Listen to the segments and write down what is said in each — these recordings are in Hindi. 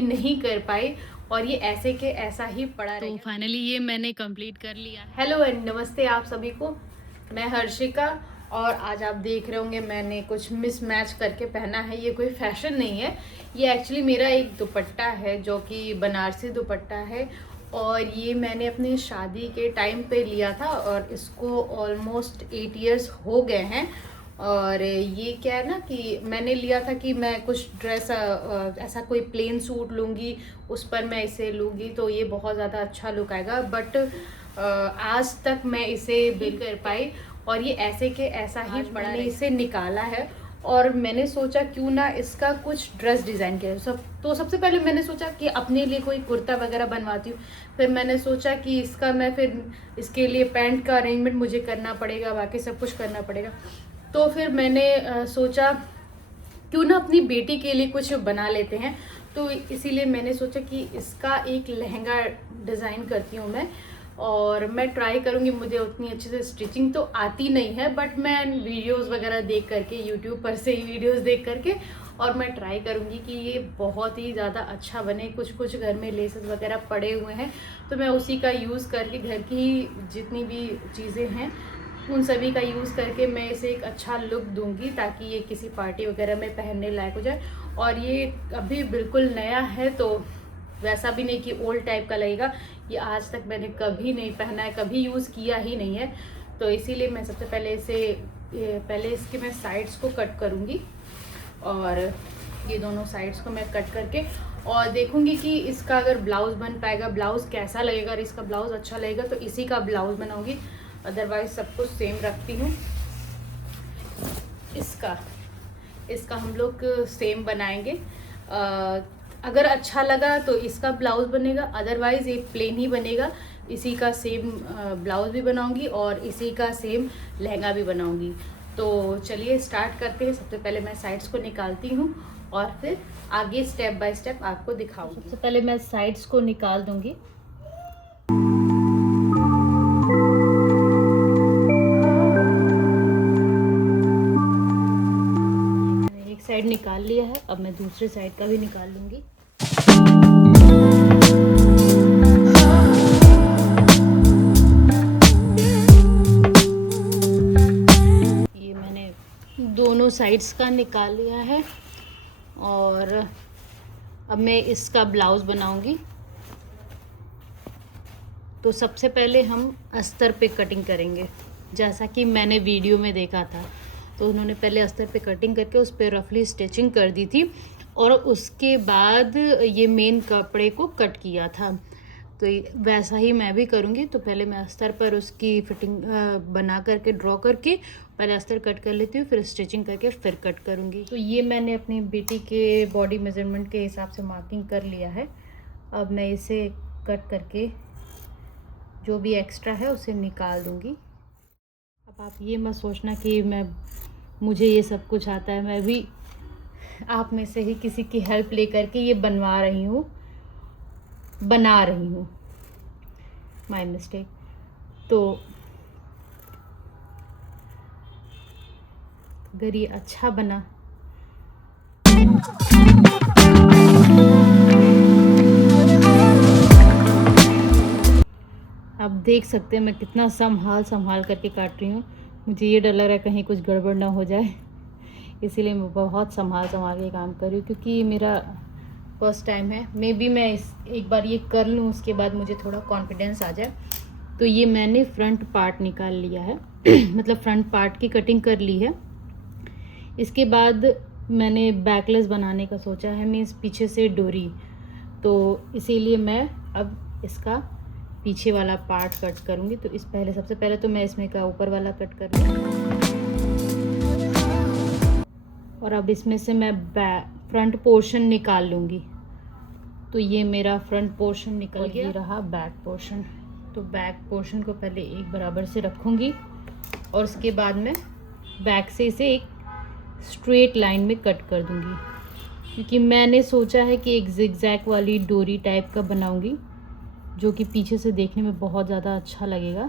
नहीं कर पाई और ये ऐसे के ऐसा ही पड़ा रहा। तो फाइनली ये मैंने कंप्लीट कर लिया है। हेलो एंड नमस्ते आप सभी को, मैं हर्षिका। और आज आप देख रहे होंगे मैंने कुछ मिसमैच करके पहना है। ये कोई फैशन नहीं है, ये एक्चुअली मेरा एक दुपट्टा है जो कि बनारसी दुपट्टा है। और ये मैंने अपनी शादी के टाइम पे लिया था और इसको ऑलमोस्ट 8 इयर्स हो गए हैं। और ये क्या है ना कि मैंने लिया था कि मैं कुछ ड्रेस ऐसा कोई प्लेन सूट लूँगी, उस पर मैं इसे लूँगी तो ये बहुत ज़्यादा अच्छा लुक आएगा। बट आज तक मैं इसे बिल कर पाई और ये ऐसे के ऐसा ही पड़ा। मैंने इसे निकाला है और मैंने सोचा क्यों ना इसका कुछ ड्रेस डिज़ाइन किया। सबसे पहले मैंने सोचा कि अपने लिए कोई कुर्ता वगैरह बनवाती हूँ। फिर मैंने सोचा कि फिर इसके लिए पैंट का अरेंजमेंट मुझे करना पड़ेगा, बाकी सब कुछ करना पड़ेगा। तो फिर मैंने सोचा क्यों ना अपनी बेटी के लिए कुछ बना लेते हैं। तो इसीलिए मैंने सोचा कि इसका एक लहंगा डिज़ाइन करती हूँ मैं, और मैं ट्राई करूँगी। मुझे उतनी अच्छे से स्टिचिंग तो आती नहीं है, बट मैं वीडियोस वगैरह देख करके, यूट्यूब पर से ही वीडियोस देख करके, और मैं ट्राई करूँगी कि ये बहुत ही ज़्यादा अच्छा बने। कुछ घर में लेसेस वगैरह पड़े हुए हैं तो मैं उसी का यूज़ करके, घर की जितनी भी चीज़ें हैं उन सभी का यूज़ करके मैं इसे एक अच्छा लुक दूंगी, ताकि ये किसी पार्टी वगैरह में पहनने लायक हो जाए। और ये अभी बिल्कुल नया है, तो वैसा भी नहीं कि ओल्ड टाइप का लगेगा। ये आज तक मैंने कभी नहीं पहना है, कभी यूज़ किया ही नहीं है। तो इसीलिए मैं सबसे पहले इसके मैं साइड्स को कट करूँगी, और ये दोनों साइड्स को मैं कट करके और देखूंगी कि इसका अगर ब्लाउज़ बन पाएगा, ब्लाउज़ कैसा लगेगा। और इसका ब्लाउज़ अच्छा लगेगा तो इसी का ब्लाउज़ बनाऊंगी, अदरवाइज सब कुछ सेम रखती हूँ। इसका हम लोग सेम बनाएंगे। अगर अच्छा लगा तो इसका ब्लाउज़ बनेगा, अदरवाइज़ ये प्लेन ही बनेगा। इसी का सेम ब्लाउज़ भी बनाऊंगी और इसी का सेम लहंगा भी बनाऊंगी। तो चलिए स्टार्ट करते हैं। सबसे पहले मैं साइड्स को निकालती हूँ और फिर आगे स्टेप बाय स्टेप आपको दिखाऊंगी। सबसे पहले मैं साइड्स को निकाल दूंगी। साइड निकाल लिया है, अब मैं दूसरे साइड का भी निकाल लूँगी। ये मैंने दोनों साइड्स का निकाल लिया है और अब मैं इसका ब्लाउज़ बनाऊँगी। तो सबसे पहले हम अस्तर पे कटिंग करेंगे, जैसा कि मैंने वीडियो में देखा था। तो उन्होंने पहले अस्तर पे कटिंग करके उस पर रफली स्टिचिंग कर दी थी और उसके बाद ये मेन कपड़े को कट किया था। तो वैसा ही मैं भी करूँगी। तो पहले मैं अस्तर पर उसकी फिटिंग बना करके, ड्रॉ करके पहले अस्तर कट कर लेती हूँ, फिर स्टिचिंग करके फिर कट करूँगी। तो ये मैंने अपनी बेटी के बॉडी मेजरमेंट के हिसाब से मार्किंग कर लिया है। अब मैं इसे कट करके जो भी एक्स्ट्रा है उसे निकाल दूँगी। अब आप ये मत सोचना कि मुझे ये सब कुछ आता है। मैं भी आप में से ही किसी की हेल्प लेकर के ये बना रही हूँ। My mistake. तो अगर ये अच्छा बना, आप देख सकते हैं मैं कितना संभाल करके काट रही हूँ। मुझे ये डर लग रहा है कहीं कुछ गड़बड़ ना हो जाए, इसीलिए मैं बहुत संभाल के काम कर रही हूँ, क्योंकि ये मेरा फर्स्ट टाइम है। मे बी मैं एक बार ये कर लूँ, उसके बाद मुझे थोड़ा कॉन्फिडेंस आ जाए। तो ये मैंने फ्रंट पार्ट निकाल लिया है मतलब फ्रंट पार्ट की कटिंग कर ली है। इसके बाद मैंने बैकलेस बनाने का सोचा है, मीन्स पीछे से डोरी। तो इसीलिए मैं अब इसका पीछे वाला पार्ट कट करूँगी। तो सबसे पहले तो मैं इसमें का ऊपर वाला कट कर लूँगी और अब इसमें से मैं फ्रंट पोर्शन निकाल लूँगी। तो ये मेरा फ्रंट पोर्शन निकल गया। ये रहा बैक पोर्शन। तो बैक पोर्शन को पहले एक बराबर से रखूँगी और उसके बाद मैं बैक से इसे एक स्ट्रेट लाइन में कट कर दूँगी, क्योंकि मैंने सोचा है कि एक जिगजैग वाली डोरी टाइप का बनाऊँगी, जो कि पीछे से देखने में बहुत ज़्यादा अच्छा लगेगा।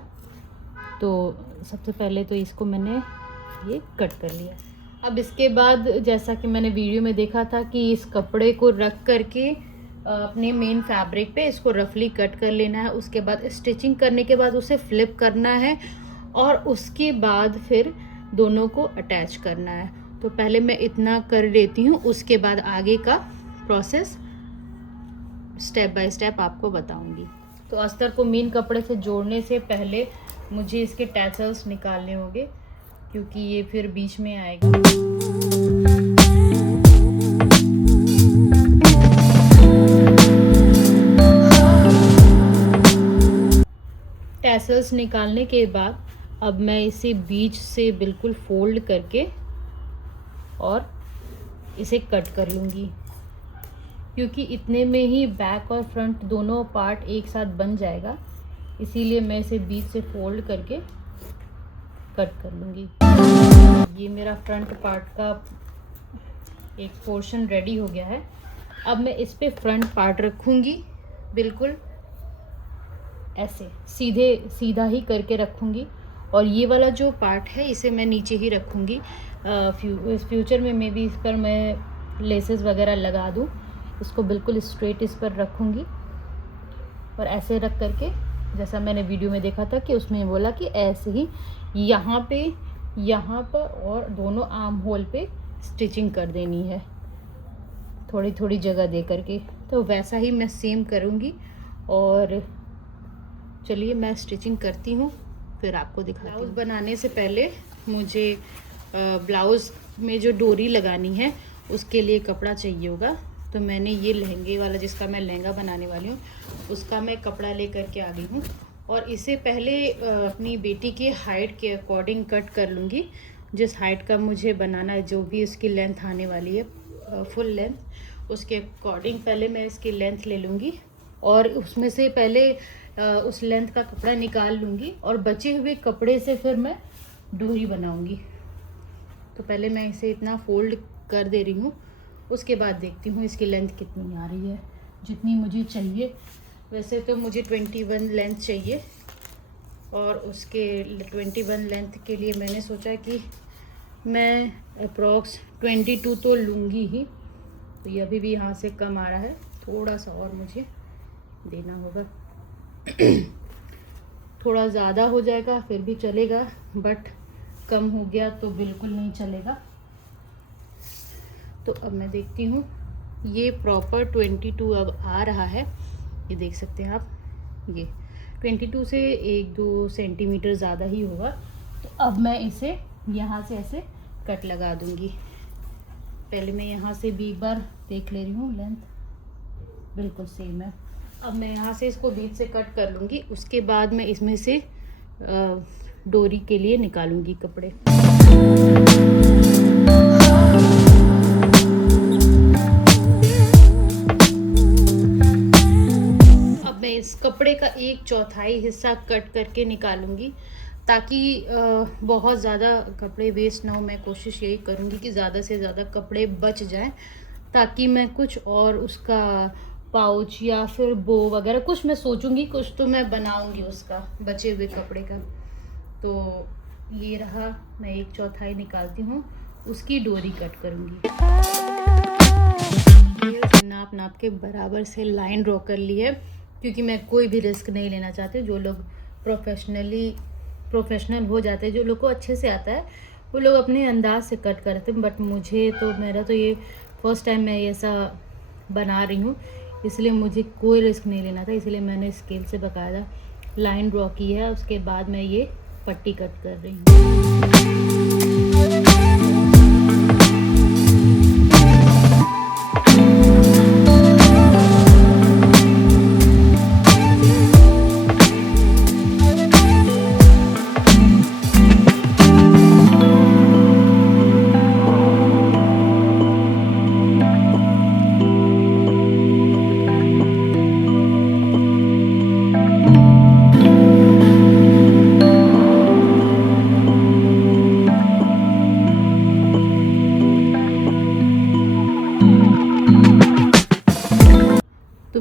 तो सबसे पहले तो इसको मैंने ये कट कर लिया। अब इसके बाद जैसा कि मैंने वीडियो में देखा था कि इस कपड़े को रख करके अपने मेन फैब्रिक पे इसको रफली कट कर लेना है। उसके बाद स्टिचिंग करने के बाद उसे फ्लिप करना है और उसके बाद फिर दोनों को अटैच करना है। तो पहले मैं इतना कर लेती हूँ, उसके बाद आगे का प्रोसेस स्टेप बाय स्टेप आपको बताऊंगी। तो अस्तर को मेन कपड़े से जोड़ने से पहले मुझे इसके टैसल्स निकालने होंगे, क्योंकि ये फिर बीच में आएगा। टैसल्स निकालने के बाद अब मैं इसे बीच से बिल्कुल फोल्ड करके और इसे कट कर लूँगी, क्योंकि इतने में ही बैक और फ्रंट दोनों पार्ट एक साथ बन जाएगा। इसीलिए मैं इसे बीच से फोल्ड करके कट कर लूँगी। ये मेरा फ्रंट पार्ट का एक पोर्शन रेडी हो गया है। अब मैं इस पे फ्रंट पार्ट रखूँगी, बिल्कुल ऐसे सीधा ही करके रखूँगी। और ये वाला जो पार्ट है इसे मैं नीचे ही रखूँगी। फ्यूचर में भी इस पर मैं लेसेस वगैरह लगा दूँ। इसको बिल्कुल स्ट्रेट इस पर रखूँगी और ऐसे रख करके, जैसा मैंने वीडियो में देखा था कि उसमें बोला कि ऐसे ही यहाँ पर और दोनों आर्म होल पे स्टिचिंग कर देनी है, थोड़ी थोड़ी जगह दे करके। तो वैसा ही मैं सेम करूँगी। और चलिए मैं स्टिचिंग करती हूँ, फिर आपको दिखाती हूँ। ब्लाउज़ बनाने से पहले मुझे ब्लाउज़ में जो डोरी लगानी है उसके लिए कपड़ा चाहिए होगा। तो मैंने ये लहंगे वाला, जिसका मैं लहंगा बनाने वाली हूँ, उसका मैं कपड़ा ले करके आ गई हूँ। और इसे पहले अपनी बेटी के हाइट के अकॉर्डिंग कट कर लूँगी। जिस हाइट का मुझे बनाना है, जो भी उसकी लेंथ आने वाली है फुल लेंथ, उसके अकॉर्डिंग पहले मैं इसकी लेंथ ले लूँगी और उसमें से पहले उस लेंथ का कपड़ा निकाल लूँगी और बचे हुए कपड़े से फिर मैं डोरी बनाऊँगी। तो पहले मैं इसे इतना फोल्ड कर दे रही हूँ, उसके बाद देखती हूँ इसकी लेंथ कितनी आ रही है, जितनी मुझे चाहिए। वैसे तो मुझे 21 लेंथ चाहिए और उसके 21 लेंथ के लिए मैंने सोचा कि मैं अप्रॉक्स 22 तो लूँगी ही। तो ये अभी भी यहाँ से कम आ रहा है, थोड़ा सा और मुझे देना होगा। थोड़ा ज़्यादा हो जाएगा फिर भी चलेगा, बट कम हो गया तो बिल्कुल नहीं चलेगा। तो अब मैं देखती हूँ, ये प्रॉपर 22 अब आ रहा है। ये देख सकते हैं आप, ये 22 से 1-2 सेंटीमीटर ज़्यादा ही होगा। तो अब मैं इसे यहाँ से ऐसे कट लगा दूँगी। पहले मैं यहाँ से भी एक बार देख ले रही हूँ, लेंथ बिल्कुल सेम है। अब मैं यहाँ से इसको बीच से कट कर लूँगी। उसके बाद मैं इसमें से डोरी के लिए निकालूँगी कपड़े। अब मैं इस कपड़े का 1/4 हिस्सा कट करके निकालूँगी, ताकि बहुत ज़्यादा कपड़े वेस्ट ना हो। मैं कोशिश यही करूँगी कि ज़्यादा से ज़्यादा कपड़े बच जाएं, ताकि मैं कुछ और उसका पाउच या फिर बो वगैरह कुछ मैं सोचूंगी, कुछ तो मैं बनाऊंगी उसका बचे हुए कपड़े का। तो ये रहा, मैं 1/4 निकालती हूँ, उसकी डोरी कट करूँगी। नाप के बराबर से लाइन ड्रॉ कर ली है, क्योंकि मैं कोई भी रिस्क नहीं लेना चाहती। जो लोग प्रोफेशनल हो जाते हैं, जो लोग को अच्छे से आता है, वो लोग अपने अंदाज से कट करते हैं। बट मेरा तो ये फर्स्ट टाइम मैं ऐसा बना रही हूँ, इसलिए मुझे कोई रिस्क नहीं लेना था। इसलिए मैंने स्केल से बकायदा लाइन ड्रॉ की है। उसके बाद मैं ये पट्टी कट कर रही हूँ।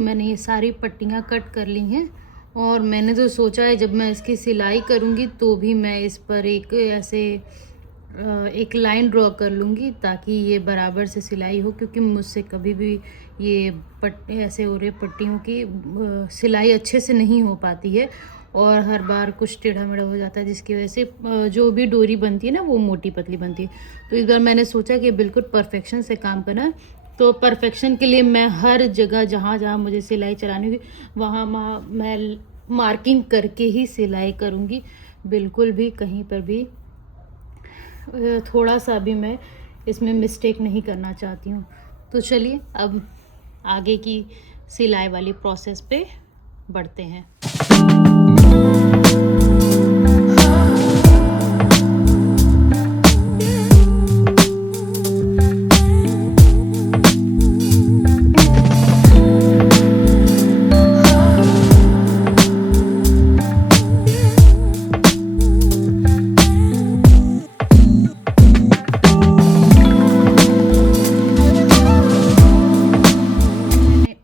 मैंने ये सारी पट्टियाँ कट कर ली हैं और मैंने तो सोचा है जब मैं इसकी सिलाई करूँगी तो भी मैं इस पर एक ऐसे एक लाइन ड्रॉ कर लूँगी ताकि ये बराबर से सिलाई हो, क्योंकि मुझसे कभी भी ये पट्टे ऐसे हो रहे पट्टियों की सिलाई अच्छे से नहीं हो पाती है और हर बार कुछ टेढ़ा मेढ़ा हो जाता है, जिसकी वजह से जो भी डोरी बनती है ना वो मोटी पतली बनती है। तो इस बार मैंने सोचा कि बिल्कुल परफेक्शन से काम करना है, तो परफेक्शन के लिए मैं हर जगह जहाँ जहाँ मुझे सिलाई चलानी होगी वहाँ वहाँ मैं मार्किंग करके ही सिलाई करूँगी। बिल्कुल भी कहीं पर भी थोड़ा सा भी मैं इसमें मिस्टेक नहीं करना चाहती हूँ। तो चलिए अब आगे की सिलाई वाली प्रोसेस पे बढ़ते हैं।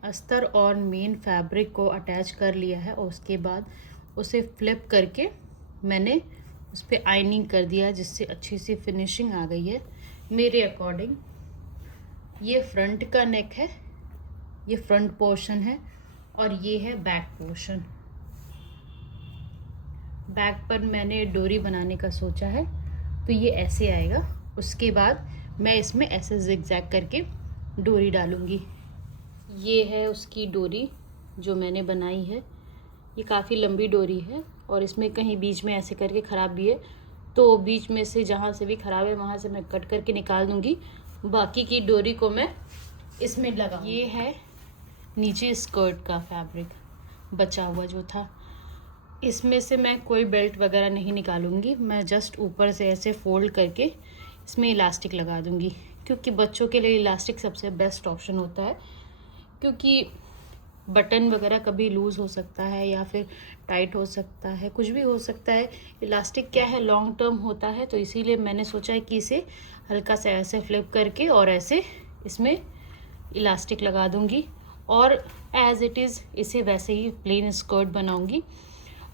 अस्तर और मेन फैब्रिक को अटैच कर लिया है और उसके बाद उसे फ्लिप करके मैंने उस पर आइनिंग कर दिया, जिससे अच्छी सी फिनिशिंग आ गई है मेरे अकॉर्डिंग। ये फ्रंट का नेक है, ये फ्रंट पोर्शन है और ये है बैक पोर्शन। बैक पर मैंने डोरी बनाने का सोचा है तो ये ऐसे आएगा। उसके बाद मैं इसमें ऐसे जिगजैग करके डोरी डालूँगी। ये है उसकी डोरी जो मैंने बनाई है। ये काफ़ी लंबी डोरी है और इसमें कहीं बीच में ऐसे करके ख़राब भी है, तो बीच में से जहाँ से भी ख़राब है वहाँ से मैं कट करके निकाल दूँगी। बाकी की डोरी को मैं इसमें लगा। ये है नीचे स्कर्ट का फैब्रिक बचा हुआ जो था, इसमें से मैं कोई बेल्ट वगैरह नहीं निकालूंगी। मैं जस्ट ऊपर से ऐसे फोल्ड करके इसमें इलास्टिक लगा दूँगी, क्योंकि बच्चों के लिए इलास्टिक सबसे बेस्ट ऑप्शन होता है, क्योंकि बटन वगैरह कभी लूज़ हो सकता है या फिर टाइट हो सकता है, कुछ भी हो सकता है। इलास्टिक क्या है, लॉन्ग टर्म होता है, तो इसीलिए मैंने सोचा है कि इसे हल्का सा ऐसे फ्लिप करके और ऐसे इसमें इलास्टिक लगा दूंगी और एज़ इट इज़ इसे वैसे ही प्लेन स्कर्ट बनाऊंगी।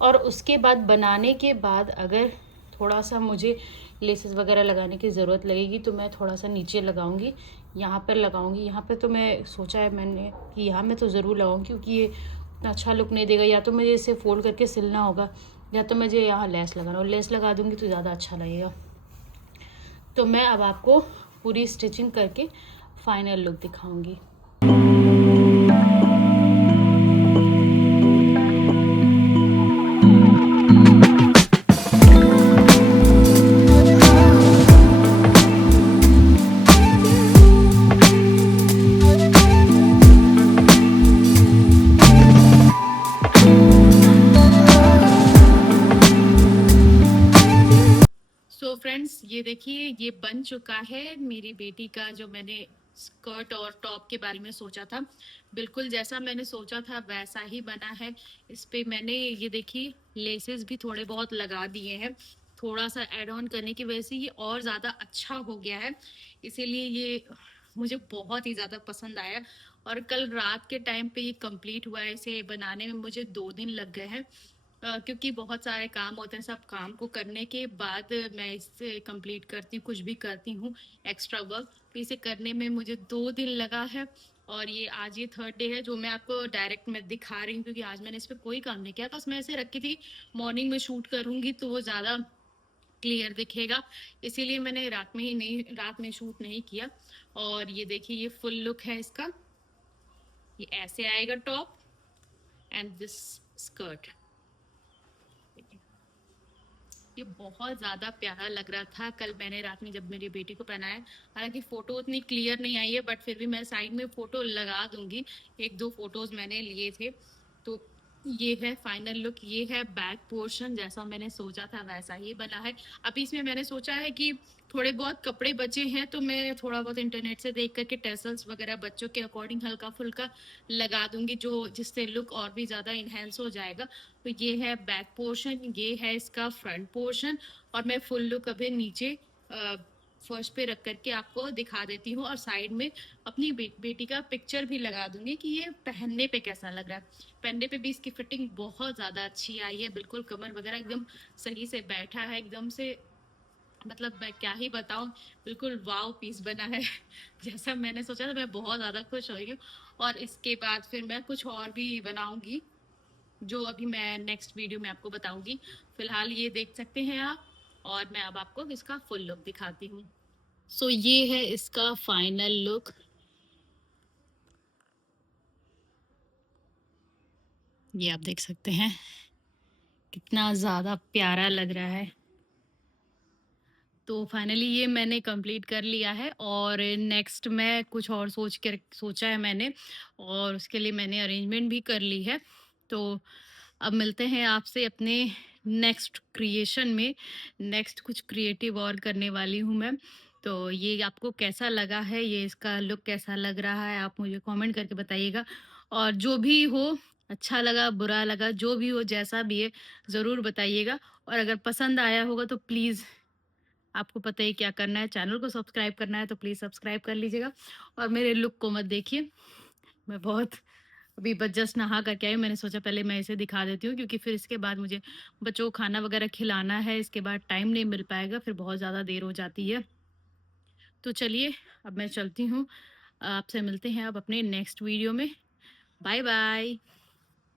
और उसके बाद बनाने के बाद अगर थोड़ा सा मुझे लेसेस वगैरह लगाने की ज़रूरत लगेगी तो मैं थोड़ा सा नीचे लगाऊंगी, यहाँ पर लगाऊंगी। यहाँ पे तो मैं सोचा है मैंने कि यहाँ मैं तो ज़रूर लगाऊंगी, क्योंकि ये उतना अच्छा लुक नहीं देगा। या तो मुझे इसे फोल्ड करके सिलना होगा या तो मुझे यहाँ लेस लगाना, और लेस लगा दूंगी तो ज़्यादा अच्छा लगेगा। तो मैं अब आपको पूरी स्टिचिंग करके फाइनल लुक दिखाऊंगी। सो फ्रेंड्स, ये देखिए ये बन चुका है मेरी बेटी का जो मैंने स्कर्ट और टॉप के बारे में सोचा था। बिल्कुल जैसा मैंने सोचा था वैसा ही बना है। इस पे मैंने ये देखिए लेसेस भी थोड़े बहुत लगा दिए हैं, थोड़ा सा ऐड ऑन करने की वजह से ये और ज़्यादा अच्छा हो गया है। इसीलिए ये मुझे बहुत ही ज़्यादा पसंद आया और कल रात के टाइम पे ये कंप्लीट हुआ है। इसे बनाने में मुझे 2 दिन लग गए हैं, क्योंकि बहुत सारे काम होते हैं। सब काम को करने के बाद मैं इसे कंप्लीट करती हूँ, कुछ भी करती हूँ एक्स्ट्रा वर्क, तो इसे करने में मुझे 2 दिन लगा है। और ये आज ये थर्ड डे है जो मैं आपको डायरेक्ट में दिखा रही हूँ, क्योंकि आज मैंने इस पर कोई काम नहीं किया। बस मैं इसे रखी थी, मॉर्निंग में शूट करूंगी तो वो ज़्यादा क्लियर दिखेगा, इसीलिए मैंने रात में शूट नहीं किया। और ये देखिए ये फुल लुक है इसका। ये ऐसे आएगा टॉप एंड दिस स्कर्ट। ये बहुत ज़्यादा प्यारा लग रहा था कल मैंने रात में जब मेरी बेटी को पहनाया। हालांकि फ़ोटो उतनी क्लियर नहीं आई है, बट फिर भी मैं साइड में फ़ोटो लगा दूंगी। 1-2 फोटोज़ मैंने लिए थे। तो ये है फाइनल लुक, ये है बैक पोर्शन। जैसा मैंने सोचा था वैसा ही बना है। अभी इसमें मैंने सोचा है कि थोड़े बहुत कपड़े बचे हैं तो मैं थोड़ा बहुत इंटरनेट से देख करके टेसल्स वगैरह बच्चों के अकॉर्डिंग हल्का फुल्का लगा दूंगी, जो जिससे लुक और भी ज़्यादा इन्हेंस हो जाएगा। तो ये है बैक पोर्शन, ये है इसका फ्रंट पोर्शन। और मैं फुल लुक अभी नीचे फर्श पे रख करके आपको दिखा देती हूँ, और साइड में अपनी बेटी का पिक्चर भी लगा दूंगी कि ये पहनने पे कैसा लग रहा है। पहनने पे भी इसकी फिटिंग बहुत ज़्यादा अच्छी आई है, बिल्कुल कमर वगैरह एकदम सही से बैठा है, एकदम से मतलब मैं क्या ही बताऊं, बिल्कुल वाव पीस बना है। जैसा मैंने सोचा था, मैं बहुत ज़्यादा खुश हो रही हूँ। और इसके बाद फिर मैं कुछ और भी बनाऊंगी, जो अभी मैं नेक्स्ट वीडियो में आपको बताऊंगी। फिलहाल ये देख सकते हैं आप, और मैं अब आपको इसका फुल लुक दिखाती हूँ। सो ये है इसका फाइनल लुक। ये आप देख सकते हैं कितना ज़्यादा प्यारा लग रहा है। तो फाइनली ये मैंने कंप्लीट कर लिया है, और नेक्स्ट मैं कुछ और सोचा है मैंने, और उसके लिए मैंने अरेंजमेंट भी कर ली है। तो अब मिलते हैं आपसे अपने नेक्स्ट क्रिएशन में। नेक्स्ट कुछ क्रिएटिव और करने वाली हूँ मैं। तो ये आपको कैसा लगा है, ये इसका लुक कैसा लग रहा है, आप मुझे कमेंट करके बताइएगा। और जो भी हो, अच्छा लगा बुरा लगा, जो भी हो जैसा भी है, ज़रूर बताइएगा। और अगर पसंद आया होगा तो प्लीज़, आपको पता ही क्या करना है, चैनल को सब्सक्राइब करना है, तो प्लीज़ सब्सक्राइब कर लीजिएगा। और मेरे लुक को मत देखिए, मैं बहुत अभी बस जस्ट नहा करके आई हूँ। मैंने सोचा पहले मैं इसे दिखा देती हूँ, क्योंकि फिर इसके बाद मुझे बच्चों को खाना वगैरह खिलाना है, इसके बाद टाइम नहीं मिल पाएगा, फिर बहुत ज़्यादा देर हो जाती है। तो चलिए, अब मैं चलती हूँ। आपसे मिलते हैं अब अपने नेक्स्ट वीडियो में। Bye bye.